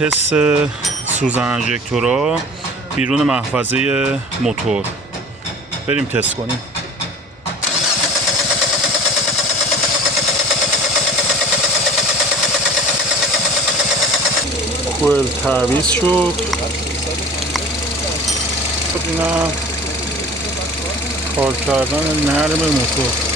تست سوزن انژکتورها بیرون محفظه موتور. بریم تست کنیم. کوئل تعویض شد. اینم کار کردن نرم موتور.